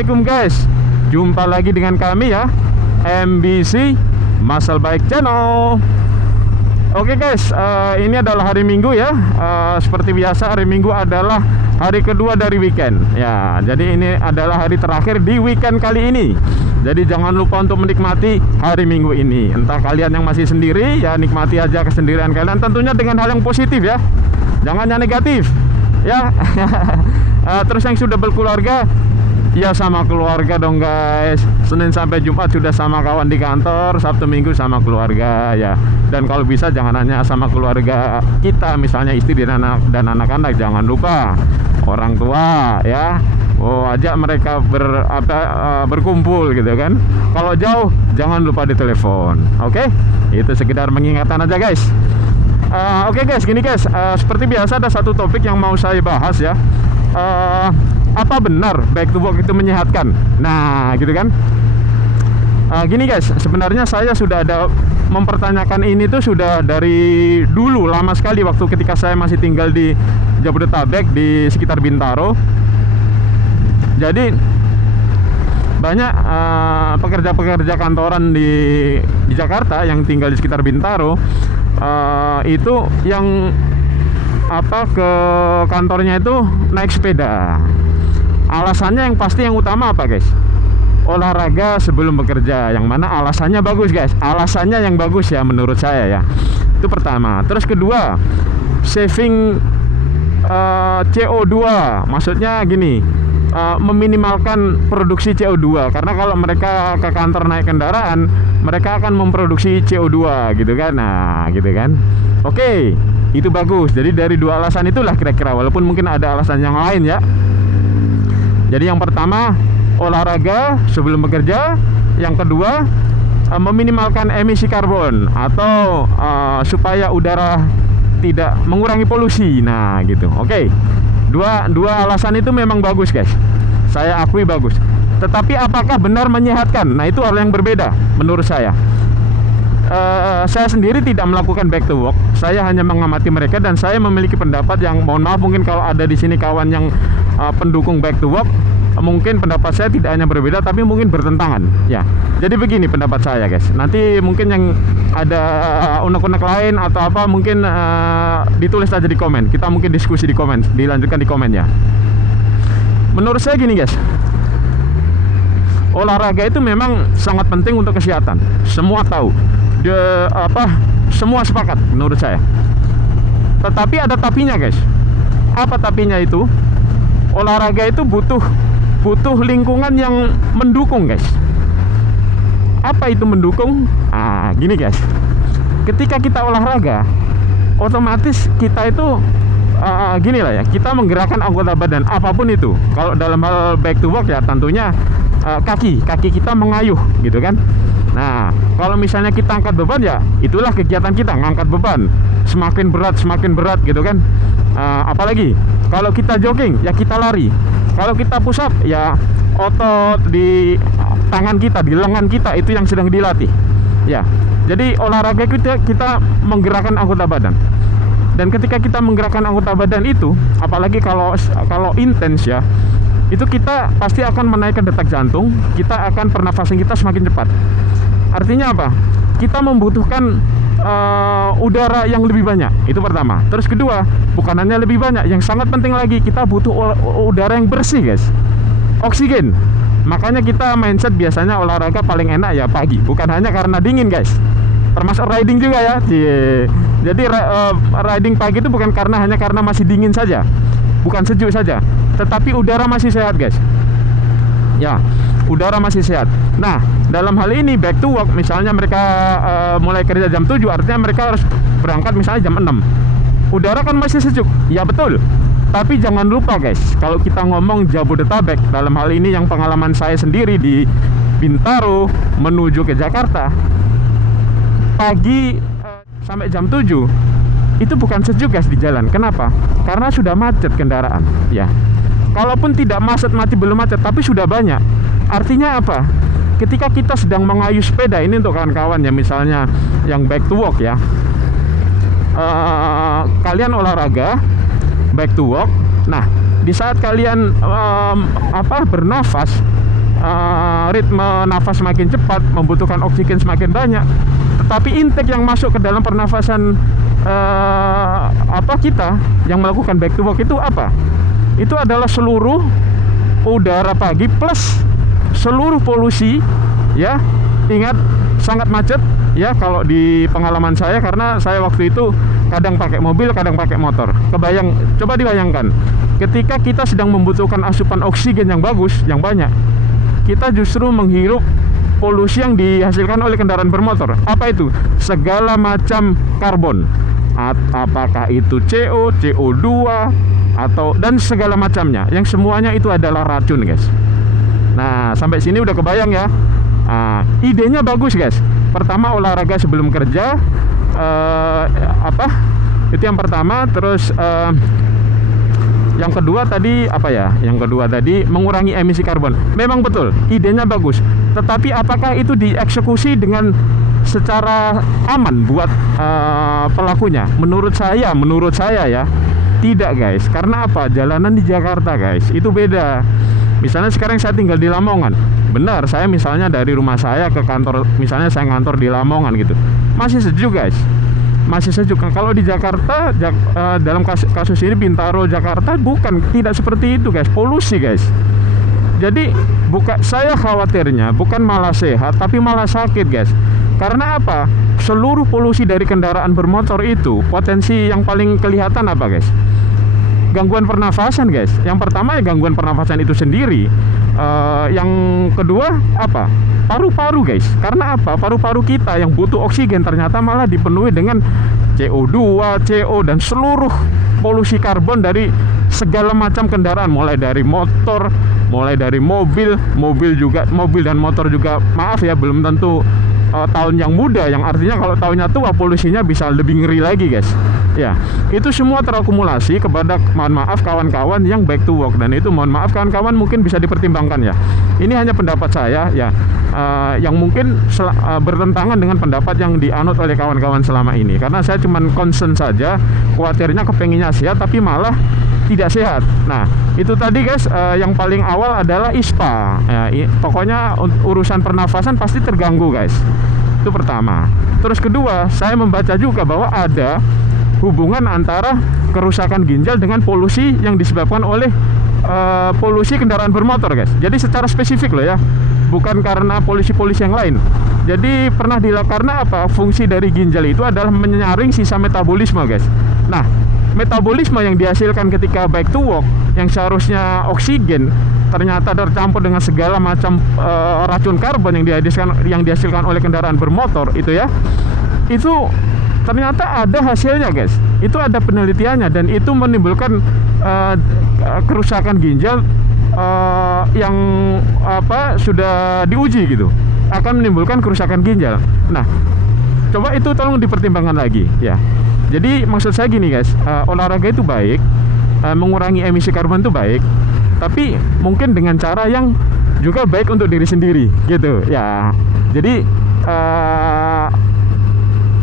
Assalamualaikum guys. Jumpa lagi dengan kami ya, MBC Muscle Bike Channel. Oke guys, ini adalah hari Minggu ya. Seperti biasa hari Minggu adalah hari kedua dari weekend ya. Jadi ini adalah hari terakhir di weekend kali ini. Jadi jangan lupa untuk menikmati hari Minggu ini. Entah kalian yang masih sendiri ya, nikmati aja kesendirian kalian, tentunya dengan hal yang positif ya, jangan yang negatif ya. Terus yang sudah berkeluarga, ya sama keluarga dong guys. Senin sampai Jumat sudah sama kawan di kantor, Sabtu Minggu sama keluarga ya. Dan kalau bisa jangan hanya sama keluarga kita, misalnya istri dan anak-anak, jangan lupa orang tua ya. Ajak mereka berkumpul gitu kan. Kalau jauh jangan lupa ditelepon. Oke? Itu sekedar mengingatkan aja guys. Oke guys, gini guys, seperti biasa ada satu topik yang mau saya bahas ya. Apa benar bike to work itu menyehatkan? Nah gitu kan. Gini guys, sebenarnya saya sudah ada mempertanyakan ini tuh sudah dari dulu, lama sekali, waktu ketika saya masih tinggal di Jabodetabek di sekitar Bintaro. Jadi banyak pekerja-pekerja kantoran di Jakarta yang tinggal di sekitar Bintaro, itu yang ke kantornya itu naik sepeda. Alasannya yang pasti yang utama apa guys? Olahraga sebelum bekerja, yang mana alasannya bagus guys. Alasannya yang bagus ya menurut saya ya. Itu pertama. Terus kedua, saving CO2. Maksudnya gini, meminimalkan produksi CO2. Karena kalau mereka ke kantor naik kendaraan, mereka akan memproduksi CO2 gitu kan. Nah gitu kan. Oke, itu bagus. Jadi dari dua alasan itulah kira-kira, walaupun mungkin ada alasan yang lain ya. Jadi yang pertama olahraga sebelum bekerja, yang kedua meminimalkan emisi karbon atau supaya udara tidak mengurangi polusi. Nah gitu. Oke. Dua alasan itu memang bagus guys. Saya akui bagus. Tetapi apakah benar menyehatkan? Nah itu hal yang berbeda menurut saya. Saya sendiri tidak melakukan back to work. Saya hanya mengamati mereka dan saya memiliki pendapat yang, mohon maaf mungkin kalau ada di sini kawan yang pendukung back to work, mungkin pendapat saya tidak hanya berbeda tapi mungkin bertentangan ya. Jadi begini pendapat saya guys. Nanti mungkin yang ada unek-unek lain atau apa mungkin ditulis aja di komen. Kita mungkin diskusi di komen, dilanjutkan di komen ya. Menurut saya gini guys, olahraga itu memang sangat penting untuk kesehatan. Semua tahu. Semua sepakat menurut saya. Tetapi ada tapinya guys. Apa tapinya itu? Olahraga itu butuh lingkungan yang mendukung guys. Apa itu mendukung? Gini guys, ketika kita olahraga, otomatis kita itu gini lah ya, kita menggerakkan anggota badan apapun itu. Kalau dalam hal back to work ya tentunya kaki kita mengayuh gitu kan. Nah kalau misalnya kita angkat beban ya itulah kegiatan kita, ngangkat beban semakin berat gitu kan. Apalagi kalau kita jogging ya kita lari. Kalau kita push up ya otot di tangan kita, di lengan kita itu yang sedang dilatih ya. Jadi olahraga kita menggerakkan anggota badan. Dan ketika kita menggerakkan anggota badan itu, apalagi kalau intens ya, itu kita pasti akan menaikkan detak jantung, kita akan pernafasan kita semakin cepat. Artinya apa? Kita membutuhkan udara yang lebih banyak. Itu pertama. Terus kedua, bukan hanya lebih banyak, yang sangat penting lagi, kita butuh udara yang bersih guys. Oksigen. Makanya kita mindset biasanya olahraga paling enak ya pagi, bukan hanya karena dingin guys. Termasuk riding juga ya. Jadi riding pagi itu bukan hanya karena masih dingin saja, bukan sejuk saja, tetapi udara masih sehat guys. Ya, udara masih sehat. Nah, dalam hal ini back to work, misalnya mereka mulai kerja jam 7, artinya mereka harus berangkat misalnya jam 6. Udara kan masih sejuk. Ya betul. Tapi jangan lupa guys, kalau kita ngomong Jabodetabek, dalam hal ini yang pengalaman saya sendiri di Bintaro menuju ke Jakarta, pagi sampai jam 7 itu bukan sejuk guys di jalan. Kenapa? Karena sudah macet kendaraan ya. Kalaupun tidak belum macet, tapi sudah banyak. Artinya apa? Ketika kita sedang mengayuh sepeda, ini untuk kawan-kawan ya, misalnya yang back to work ya, kalian olahraga back to work. Nah, di saat kalian bernafas, ritme nafas semakin cepat, membutuhkan oksigen semakin banyak. Tetapi intake yang masuk ke dalam pernafasan kita yang melakukan back to work itu apa? Itu adalah seluruh udara pagi plus seluruh polusi, ya. Ingat, sangat macet ya kalau di pengalaman saya, karena saya waktu itu kadang pakai mobil, kadang pakai motor. Coba dibayangkan, ketika kita sedang membutuhkan asupan oksigen yang bagus, yang banyak, kita justru menghirup polusi yang dihasilkan oleh kendaraan bermotor. Apa itu? Segala macam karbon. Apakah itu CO, CO2 dan segala macamnya, yang semuanya itu adalah racun, guys. Nah, sampai sini udah kebayang ya. Idenya bagus, guys. Pertama, olahraga sebelum kerja, itu yang pertama. Terus yang kedua tadi Yang kedua tadi mengurangi emisi karbon. Memang betul, idenya bagus. Tetapi apakah itu dieksekusi dengan secara aman buat pelakunya? Menurut saya ya, tidak, guys. Karena apa? Jalanan di Jakarta, guys, itu beda. Misalnya sekarang saya tinggal di Lamongan. Benar, saya misalnya dari rumah saya ke kantor, misalnya saya ngantor di Lamongan gitu, masih sejuk, guys. Masih sejuk. Kalau di Jakarta, dalam kasus ini Bintaro, Jakarta, tidak seperti itu, guys. Polusi, guys. Jadi saya khawatirnya bukan malah sehat, tapi malah sakit, guys. Karena apa? Seluruh polusi dari kendaraan bermotor itu, potensi yang paling kelihatan apa, guys? Gangguan pernafasan, guys. Yang pertama ya gangguan pernafasan itu sendiri. Yang kedua apa? Paru-paru, guys. Karena apa? Paru-paru kita yang butuh oksigen ternyata malah dipenuhi dengan CO2, CO dan seluruh polusi karbon dari segala macam kendaraan, mulai dari motor, mulai dari mobil dan motor juga. Maaf ya, belum tentu tahun yang muda, yang artinya kalau tahunnya tua polusinya bisa lebih ngeri lagi, guys. Ya, itu semua terakumulasi kepada, mohon maaf kawan-kawan yang back to work, dan itu mohon maaf kawan-kawan mungkin bisa dipertimbangkan ya. Ini hanya pendapat saya ya, yang mungkin bertentangan dengan pendapat yang dianut oleh kawan-kawan selama ini. Karena saya cuma concern saja, khawatirnya kepenginnya sehat tapi malah tidak sehat. Nah, itu tadi, guys, yang paling awal adalah ISPA. Pokoknya urusan pernafasan pasti terganggu, guys. Itu pertama. Terus kedua, saya membaca juga bahwa ada hubungan antara kerusakan ginjal dengan polusi yang disebabkan oleh polusi kendaraan bermotor, guys. Jadi secara spesifik loh ya, bukan karena polusi-polusi yang lain. Jadi karena apa? Fungsi dari ginjal itu adalah menyaring sisa metabolisme, guys. Nah, metabolisme yang dihasilkan ketika back to work, yang seharusnya oksigen, ternyata tercampur dengan segala macam racun karbon yang dihasilkan oleh kendaraan bermotor itu ya. Itu ternyata ada hasilnya, guys. Itu ada penelitiannya, dan itu menimbulkan kerusakan ginjal yang sudah diuji gitu, akan menimbulkan kerusakan ginjal. Nah, coba itu tolong dipertimbangkan lagi ya. Jadi maksud saya gini, guys, olahraga itu baik, mengurangi emisi karbon itu baik, tapi mungkin dengan cara yang juga baik untuk diri sendiri gitu ya. Jadi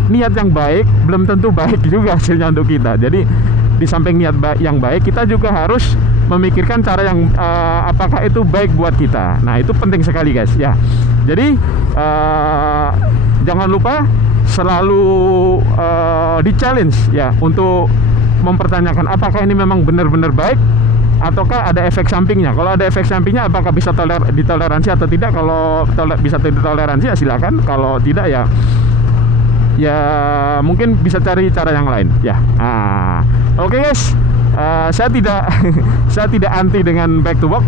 niat yang baik belum tentu baik juga hasilnya untuk kita. Jadi di samping niat yang baik, kita juga harus memikirkan cara yang apakah itu baik buat kita. Nah, itu penting sekali, guys ya. Jadi jangan lupa selalu di-challenge ya, untuk mempertanyakan apakah ini memang benar-benar baik ataukah ada efek sampingnya. Kalau ada efek sampingnya, apakah bisa ditoleransi atau tidak. Kalau bisa ditoleransi ya silakan, kalau tidak ya mungkin bisa cari cara yang lain ya. Oke, guys, saya tidak anti dengan back to work.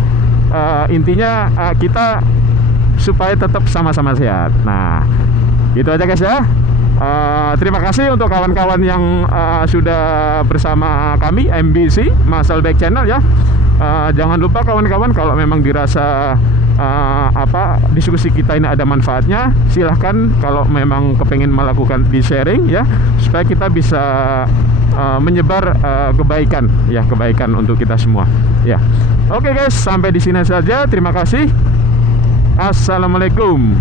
Intinya kita supaya tetap sama-sama sehat. Nah, gitu aja, guys ya. Terima kasih untuk kawan-kawan yang sudah bersama kami MBC Muscle Bike Channel ya. Jangan lupa kawan-kawan, kalau memang dirasa diskusi kita ini ada manfaatnya, silahkan kalau memang kepengen melakukan di sharing ya, supaya kita bisa menyebar kebaikan untuk kita semua ya. Oke, guys, sampai di sini saja. Terima kasih. Assalamualaikum.